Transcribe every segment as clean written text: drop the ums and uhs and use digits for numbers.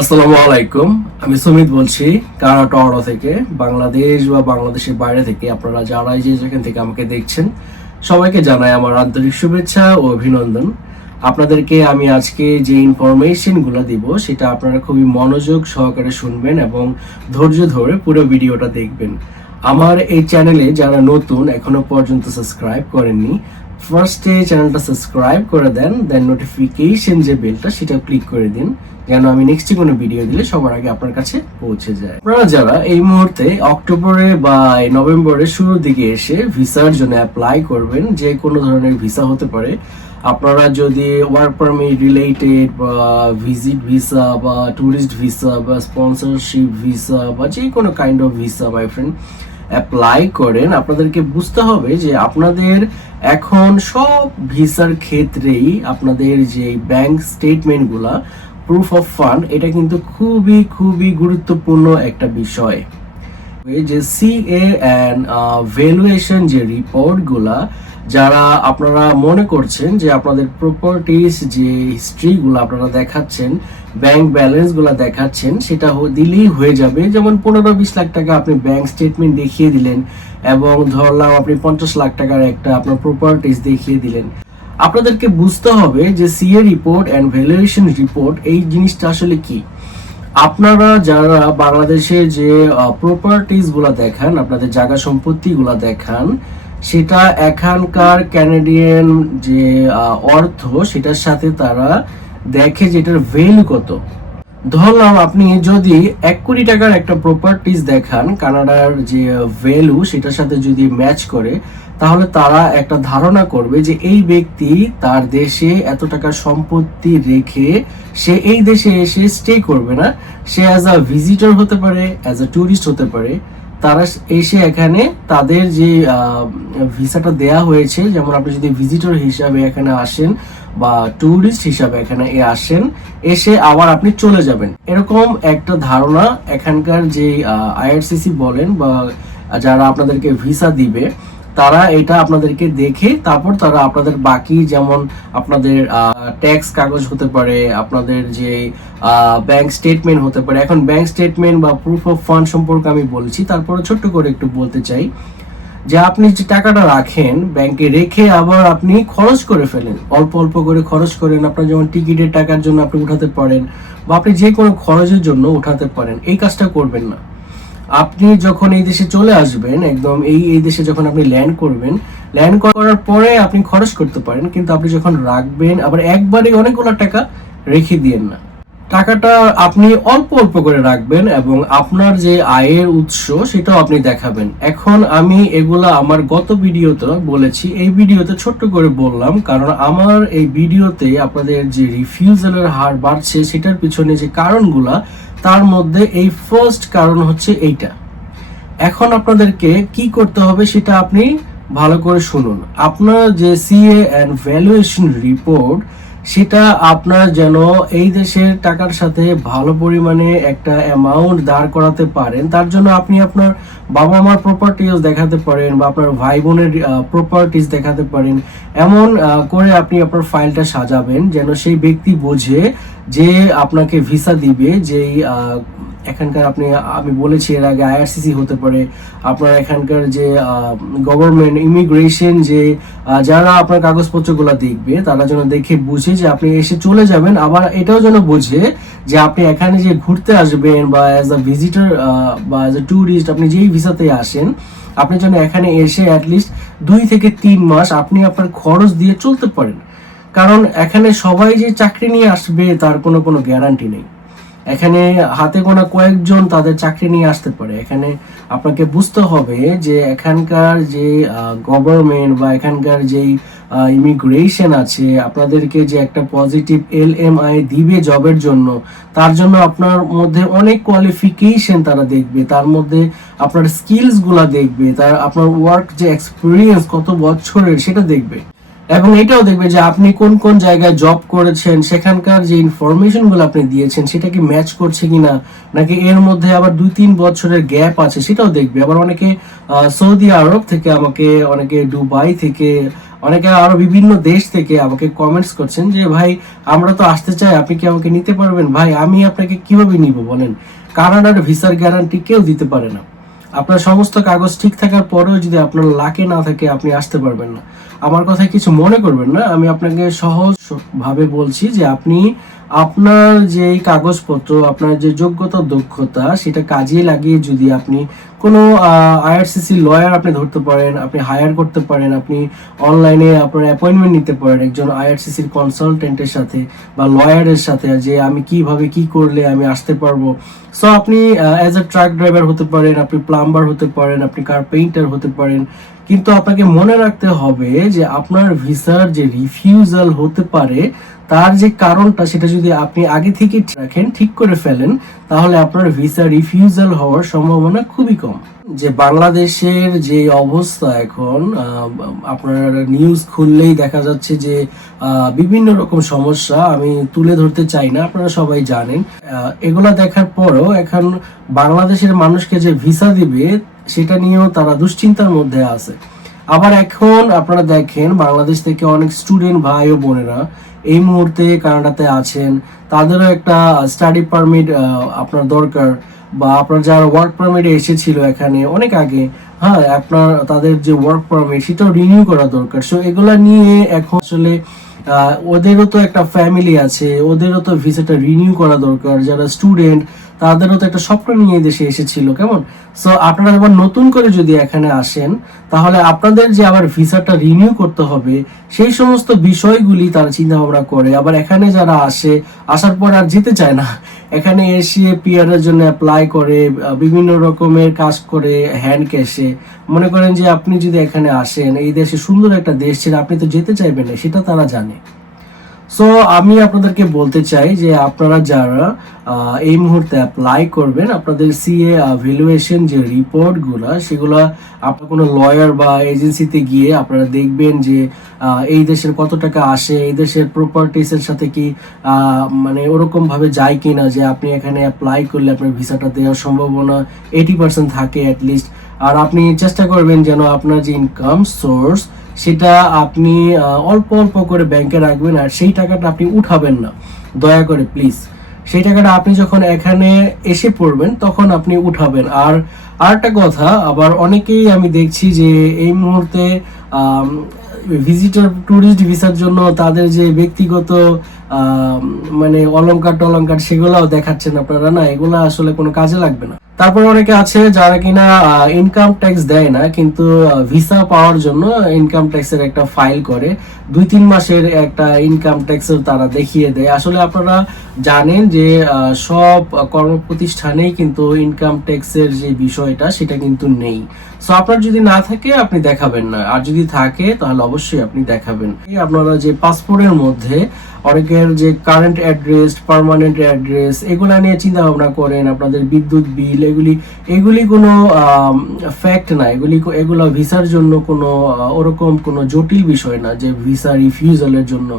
আসসালামু আলাইকুম। আমি সুমিত বলছি কানাডা থেকে, বাংলাদেশ বা বাংলাদেশের বাইরে থেকে আপনারা যারা যেখান থেকে আমাকে দেখছেন সবাইকে জানাই আমার আন্তরিক শুভেচ্ছা ও অভিনন্দন। আপনাদেরকে আমি আজকে যে ইনফরমেশনগুলো দিব সেটা আপনারা খুবই মনোযোগ সহকারে শুনবেন এবং ধৈর্য ধরে পুরো ভিডিওটা দেখবেন। আমার এই চ্যানেলে যারা নতুন এখনো পর্যন্ত সাবস্ক্রাইব করেননি, ফার্স্টে চ্যানেলটা সাবস্ক্রাইব করে দেন, দেন নোটিফিকেশন যে বেলটা সেটা ক্লিক করে দিন যেন আমি নেক্সট কোনো ভিডিও দিলে সবার আগে আপনার কাছে পৌঁছে যায়। আপনারা যারা এই মুহূর্তে অক্টোবরে বা নভেম্বরের শুরুর দিকে এসে ভিসার জন্য অ্যাপ্লাই করবেন, যে কোনো ধরনের ভিসা হতে পারে, আপনারা যদি ওয়ার্ক পারমিট রিলেটেড বা ভিজিট ভিসা বা ট্যুরিস্ট ভিসা বা স্পন্সরশিপ ভিসা বা যে কোনো kind of visa my friend apply করেন, আপনাদেরকে বুঝতে হবে যে আপনাদের এখন সব ভিসার ক্ষেত্রেই আপনাদের যে ব্যাংক স্টেটমেন্টগুলা, প্রুফ অফ ফান্ড, এটা কিন্তু খুবই খুবই গুরুত্বপূর্ণ একটা বিষয়। যে সিএ অ্যান্ড ভ্যালুয়েশন যে রিপোর্টগুলা, যারা আপনারা মনে করছেন যে আপনাদের প্রপার্টিস যে হিস্ট্রিগুলো আপনারা দেখাচ্ছেন, ব্যাংক ব্যালেন্সগুলো দেখাচ্ছেন, সেটা দিলেই হয়ে যাবে। যেমন 15-20 লাখ টাকা আপনি ব্যাংক স্টেটমেন্ট দেখিয়ে দিলেন এবং ধরলাম আপনি 50 লাখ টাকার একটা আপনার প্রপার্টিস দেখিয়ে দিলেন। আপনাদেরকে বুঝতে হবে যে CA report and valuation report এই জিনিসটা আসলে কি। আপনারা যারা বাংলাদেশে যে প্রপার্টিস গুলা দেখান, আপনাদের জায়গা সম্পত্তি গুলা দেখান, সেটা এখানকার ক্যানাডিয়ান যে অর্থ সেটার সাথে তারা দেখে যে এটার ভ্যালু কত। ধরলাম আপনি যদি 1 কোটি টাকার একটা প্রপার্টিস দেখান, কানাডার যে ভ্যালু সেটার সাথে যদি ম্যাচ করে, তাহলে তারা একটা ধারণা করবে যে এই ব্যক্তি তার দেশে এত টাকার সম্পত্তি রেখে সে এই দেশে এসে স্টে করবে না, সে অ্যাজ আ ভিজিটর হতে পারে, অ্যাজ আ ট্যুরিস্ট হতে পারে। তারা এসে এখানে তাদের যে ভিসাটা দেয়া হয়েছে, যেমন আপনি যদি ভিজিটর হিসাবে এখানে আসেন বা ট্যুরিস্ট হিসাবে এখানে আসেন, এসে আবার আপনি চলে যাবেন, এরকম একটা ধারণা এখানকার যে আইআরসিসি বলেন বা যারা আপনাদেরকে ভিসা দিবে, তারা এটা আপনাদেরকে দেখে তারপর তারা আপনাদের বাকি, যেমন আপনাদের ট্যাক্স কাগজ হতে পারে, আপনাদের যে ব্যাংক স্টেটমেন্ট হতে পারে। এখন ব্যাংক স্টেটমেন্ট বা প্রুফ অফ ফান্ড সম্পর্কে আমি বলছি, তারপরে ছোট্ট করে একটু বলতে চাই যে আপনি যে টাকাটা রাখেন ব্যাংকে, রেখে আবার আপনি খরচ করে ফেলেন, অল্প অল্প করে খরচ করেন। আপনার যেমন টিকিটের টাকার জন্য আপনি উঠাতে পারেন বা আপনি যে কোনো খরচের জন্য উঠাতে পারেন, এই কাজটা করবেন না। আপনি যখন এই দেশে চলে আসবেন, একদম এই দেশে যখন আপনি ল্যান্ড করবেন, ল্যান্ড করার পরে আপনি খরচ করতে পারেন, কিন্তু আপনি যখন রাখবেন আবার একবারে অনেকগুলো টাকা রেখে দিয়েন না। টাকাটা আপনি অল্প অল্প করে রাখবেন এবং আপনার যে আয়ের উৎস সেটাও আপনি দেখাবেন। এখন আমি এগুলা আমার গত ভিডিওতে বলেছি, এই ভিডিওতে ছোট্ট করে বললাম কারণ আমার এই ভিডিওতে আপনাদের যে রিফিউজালের হার বাড়ছে সেটার পিছনে যে কারণগুলা, তার মধ্যে এই ফার্স্ট কারণ হচ্ছে এইটা। এখন আপনাদেরকে কি করতে হবে সেটা আপনি ভালো করে শুনুন। আপনার যে সিএ অ্যান্ড ভ্যালুয়েশন রিপোর্ট, সেটা আপনার যেন এই দেশের টাকার সাথে ভালো পরিমাণে একটা অ্যামাউন্ট দাঁড় করাতে পারেন, তার জন্য আপনি আপনার বাবা মার প্রপার্টিজ দেখাতে পারেন বা আপনার ভাই বোনের প্রপার্টিজ দেখাতে পারেন। এমন করে আপনি আপনার ফাইলটা সাজাবেন যেন সেই ব্যক্তি বোঝে যে আপনাকে ভিসা দিবে, যেই এখানকার আমি বলেছি এর আগে আইআরসিসি হতে পারে, আপনার এখানকার যে গভর্নমেন্ট ইমিগ্রেশন যে যারা আপনার কাগজপত্রগুলো দেখবে, তারা যেন দেখে বুঝে যে আপনি এসে চলে যাবেন। আবার এটাও যেন বোঝে যে আপনি এখানে যে ঘুরতে আসবেন বা অ্যাজ আ ভিজিটর বা অ্যাজ আ ট্যুরিস্ট, আপনি যেই ভিসাতে আসেন, আপনি যেন এখানে এসে অ্যাটলিস্ট 2 থেকে 3 মাস আপনি আপনার খরচ দিয়ে চলতে পারেন। কারণ এখানে সবাই যে চাকরি নিয়ে আসবে তার কোনো গ্যারান্টি নেই। এখানে হাতে গোনা কয়েকজন তাদের চাকরি নিয়ে আসতে পারে। এখানে আপনাকে বুঝতে হবে যে এখানকার যে গভর্নমেন্ট বা এখানকার যেই ইমিগ্রেশন আছে, আপনাদেরকে যে একটা পজিটিভ LMI দিবে জবের জন্য, তার জন্য আপনার মধ্যে অনেক কোয়ালিফিকেশন তারা দেখবে, তার মধ্যে আপনার স্কিলসগুলা দেখবে, তার আপনার ওয়ার্ক যে এক্সপিরিয়েন্স কত বছরের সেটা দেখবে। এবং এটাও দেখবে যে আপনি কোন কোন জায়গায় জব করেছেন, সেখানকার যে ইনফরমেশনগুলো আপনি দিয়েছেন সেটা কি ম্যাচ করছে কিনা, নাকি এর মধ্যে আবার 2-3 বছরের গ্যাপ আছে সেটাও দেখবে। আবার অনেকে সৌদি আরব থেকে আমাকে, অনেকে দুবাই থেকে অনেকে আরো বিভিন্ন দেশ থেকে আমাকে কমেন্টস করছেন যে ভাই আমরা তো আসতে চাই, আপনি কি আমাকে নিতে পারবেন? ভাই আমি আপনাকে কিভাবে নিব বলেন? কানাডার ভিসার গ্যারান্টি কেউ দিতে পারে না। আপনার সমস্ত কাগজ ঠিক থাকার পরেও যদি আপনার লাকে না থাকে আপনি আসতে পারবেন না। আমার কথায় কিছু মনে করবেন না, আমি আপনাকে সহজ ভাবে বলছি যে আপনি আপনার যে কাগজপত্র, আপনার যে যোগ্যতা দক্ষতা সেটা কাজে লাগিয়ে যদি আপনি কোনো আইআরসিসি লয়ার আপনি ধরতে পারেন, আপনি হায়ার করতে পারেন, আপনি অনলাইনে আপনার অ্যাপয়েন্টমেন্ট নিতে পারেন একজন আইআরসিসির কনসালটেন্টের সাথে বা লয়ারের সাথে, যে আমি কিভাবে কি করলে আমি আসতে পারবো। সো আপনি অ্যাজ এ ট্রাক ড্রাইভার হতে পারেন, আপনি প্লাম্বার হতে পারেন, আপনি কার্পেন্টার হতে পারেন, কিন্তু আপনাকে মনে রাখতে হবে যে আপনার ভিসার যে রিফিউজাল হতে পারে তার যে কারণটা সেটা যদি আপনি আগে থেকে রাখেন, ঠিক করে ফেলেন, তাহলে আপনার ভিসা রিফিউজাল হওয়ার সম্ভাবনা খুবই কম। যে বাংলাদেশের যে অবস্থা এখন, আপনার নিউজ খুললেই দেখা যাচ্ছে যে বিভিন্ন রকম সমস্যা, আমি তুলে ধরতে চাই না, আপনারা সবাই জানেন। এগুলা দেখার পরও এখন বাংলাদেশের মানুষকে যে ভিসা দিবে সেটা নিয়েও তারা দুশ্চিন্তার মধ্যে আছে। আবার এখন আপনারা দেখেন বাংলাদেশ থেকে অনেক স্টুডেন্ট ভাই ও বোনেরা এই মুহূর্তে কানাডাতে আছেন, তাদেরও একটা স্টাডি পারমিট আপনার দরকার, বা আপনার যারা ওয়ার্ক পারমিটে এসেছিল এখানে অনেক আগে, হ্যাঁ আপনার তাদের যে ওয়ার্ক পারমিট সেটাও রিনিউ করা দরকার। সো এগুলা নিয়ে এখন আসলে ওদেরও তো একটা ফ্যামিলি আছে, ওদেরও তো ভিসাটা রিনিউ করা দরকার। যারা স্টুডেন্ট তাদেরও তো একটা স্বপ্ন নিয়ে দেশে এসেছিল, কেমন? সো আপনারা আবার নতুন করে যদি এখানে আসেন তাহলে আপনাদের যে আবার ভিসাটা রিনিউ করতে হবে সেই সমস্ত বিষয়গুলি তারা চিন্তা ভাবনা করে। আবার এখানে যারা আসে, আসার পর আর যেতে চায় না, এখানে এসে পিআর এর জন্য অ্যাপ্লাই করে, বিভিন্ন রকমের কাজ করে হ্যান্ড ক্যাশে। মনে করেন যে আপনি যদি এখানে আসেন, এই দেশে সুন্দর একটা দেশ ছেড়ে আপনি তো যেতে চাইবেন না, সেটা তারা জানে। সো আমি আপনাদেরকে বলতে চাই যে আপনারা যারা এই মুহূর্তে অ্যাপ্লাই করবেন, আপনাদের সিএ ভ্যালুয়েশন যে রিপোর্টগুলো সেগুলো আপনার কোনো লয়ার বা এজেন্সিতে গিয়ে আপনারা দেখবেন যে এই দেশের কত টাকা আসে, এই দেশের প্রপার্টিসের সাথে কি মানে ওরকম ভাবে যায় কিনা যে আপনি এখানে অ্যাপ্লাই করলে আপনার ভিসাটা দেওয়ার সম্ভাবনা 80% থাকে অ্যাটলিস্ট। আর আপনি চেষ্টা করবেন যেন আপনার যে ইনকাম সোর্স সেটা আপনি অল্প অল্প করে ব্যাংকে রাখবেন, আর সেই টাকাটা আপনি উঠাবেন না দয়া করে প্লিজ। সেই টাকাটা আপনি যখন এখানে এসে পড়বেন তখন আপনি উঠাবেন। আর আরেকটা কথা, আবার অনেকেই আমি দেখছি যে এই মুহূর্তে ভিজিটর ট্যুরিস্ট ভিসার জন্য তাদের যে ব্যক্তিগত মানে অলংকার টলংকার সেগুলাও দেখাচ্ছেন আপনারা, না এগুলা আসলে কোনো কাজে লাগবে না। তারপর অনেকে আছে যারা কিনা ইনকাম ট্যাক্স দেয় না, কিন্তু ভিসা পাওয়ার জন্য ইনকাম ট্যাক্সের একটা ফাইল করে, 2-3 মাসের একটা ইনকাম ট্যাক্সের তারা দেখিয়ে দেয়। আসলে আপনারা জানেন যে সব কর্মপ্রতিষ্ঠানেই কিন্তু ইনকাম ট্যাক্সের যে বিষয়টা সেটা কিন্তু নেই। সো আপনার যদি না থাকে আপনি দেখাবেন না, আর যদি থাকে তাহলে অবশ্যই আপনি দেখাবেন। আপনারা যে পাসপোর্টের মধ্যে অনেকের যে কারেন্ট অ্যাড্রেস, পার্মানেন্ট অ্যাড্রেস এগুলা নিয়ে চিন্তা ভাবনা করেন, আপনাদের বিদ্যুৎ বিল, এগুলি কোনো ফ্যাক্ট না, এগুলো ভিসার জন্য কোনো ওরকম কোনো জটিল বিষয় না যে ভিসা রিফিউজালের জন্য।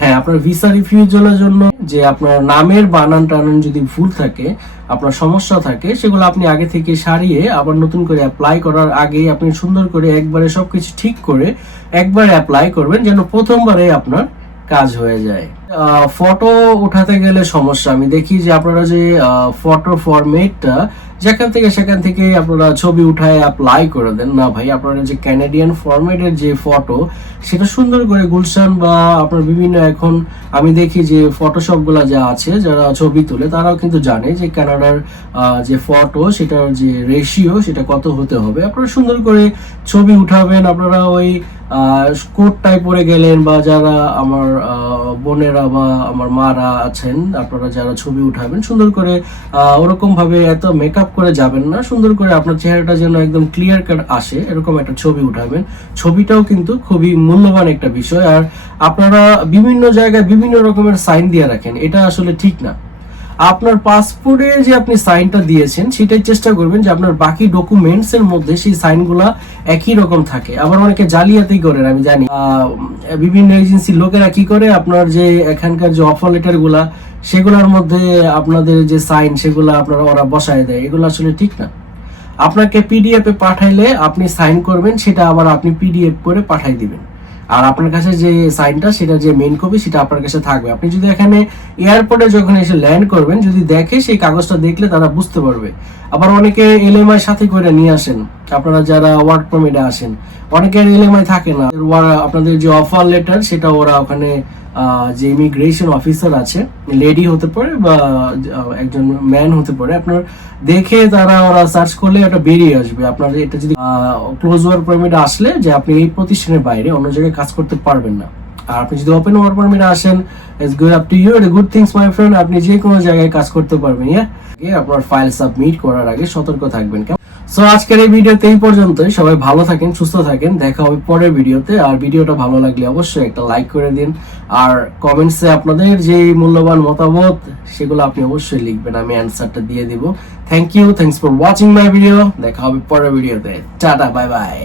হ্যাঁ, আপনার ভিসা রিফিউজালের জন্য যে আপনার নামের বানান টানান যদি ভুল থাকে, আপনার সমস্যা থাকে, সেগুলো আপনি আগে থেকে সারিয়ে আবার নতুন করে অ্যাপ্লাই করার আগেই আপনি সুন্দর করে একবারে সবকিছু ঠিক করে একবার অ্যাপ্লাই করবেন, যেন প্রথমবারে আপনার কাজ হয়ে যায়। ফটো উঠাতে গেলে সমস্যা, আমি দেখি যে আপনারা যে ফটো ফরম্যাটটা যেখান থেকে সেখান থেকে আপনারা ছবি উঠায় অ্যাপ্লাই করে দেন। না ভাই, আপনারা যে ক্যানাডিয়ান ফরম্যাটের যে ফটো সেটা সুন্দর করে গুলশান বা আপনার বিভিন্ন, এখন আমি দেখি যে ফটোশপ গুলা যা আছে যারা ছবি তুলে তারাও কিন্তু জানে যে কানাডার যে ফটো সেটার যে রেশিও সেটা কত হতে হবে। আপনারা সুন্দর করে ছবি উঠাবেন। আপনারা ওই কোটটাই পরে গেলেন, বা যারা আমার বোনেরা বা আমার মারা আছেন, আপনারা যারা ছবি উঠাবেন সুন্দর করে ওরকম ভাবে এত মেকআপ করে যাবেন না, সুন্দর করে আপনার চেহারাটা যেন একদম ক্লিয়ার কাট আসে এরকম একটা ছবি উঠাবেন। ছবিটাও কিন্তু খুবই মূল্যবান একটা বিষয়। আর আপনারা বিভিন্ন জায়গায় বিভিন্ন রকমের সাইন দিয়ে রাখেন, এটা আসলে ঠিক না। আপনার পাসপোর্টে যে আপনি সাইনটা দিয়েছেন সেটাই চেষ্টা করবেন যে আপনার বাকি ডকুমেন্টস এর মধ্যে সেই সাইনগুলা একই রকম থাকে। আবার অনেকে জালিয়াতি করেন, আমি জানি বিভিন্ন এজেন্সির লোকেরা কি করে, আপনার যে এখানকার যে অফার লেটার গুলা সেগুলোর মধ্যে আপনাদের যে সাইন সেগুলো আপনারা ওরা বসায় দেয়, এগুলো আসলে ঠিক না। আপনাকে পিডিএফ এ পাঠাইলে আপনি সাইন করবেন, সেটা আবার আপনি পিডিএফ করে পাঠাই দিবেন। আর আপনার কাছে যে সাইনটা সেটা যে মেইন কপি সেটা আপনার কাছে থাকবে। আপনি যদি এখানে এয়ারপোর্টে যখন এসে ল্যান্ড করবেন, যদি দেখে সেই কাগজটা দেখলে তারা বুঝতে পারবে। আবার অনেকে এলএমআই সাথে করে নিয়ে আসেন, আপনারা যারা ওয়ার্ক পারমিটে আসেন, অনেকের এলএমআই থাকে না, আপনাদের যে অফার লেটার সেটা ওরা ওখানে যে ইমিগ্রেশন অফিসার আছে, লেডি হতে পারে বা একজন ম্যান হতে পারে, আপনার দেখে তারা ওরা সার্চ করলে এটা বেরিয়ে আসবে। আপনার এটা যদি ক্লোজ ওয়ার্ক পারমিট আসলে যে আপনি এই প্রতিষ্ঠানের বাইরে অন্য জায়গায় কাজ করতে পারবেন না। আর আপনি যদি ওপেন ওয়ার্ক পারমিট আসেন, it's good up to you, good things my friend, আপনি যে কোনো জায়গায় কাজ করতে পারবেন। আপনার ফাইল সাবমিট করার আগে সতর্ক থাকবেন। সো আজকের এই ভিডিওতে এই পর্যন্তই। সবাই ভালো থাকেন, সুস্থ থাকেন, দেখা হবে পরের ভিডিওতে। আর ভিডিওটা ভালো লাগলে অবশ্যই একটা লাইক করে দিন, আর কমেন্টসে আপনাদের যে মূল্যবান মতামত সেগুলো আপনি অবশ্যই লিখবেন, আমি অ্যান্সারটা দিয়ে দিব। Thank you, thanks for watching my video. দেখা হবে পরের ভিডিওতে। Tata, bye by.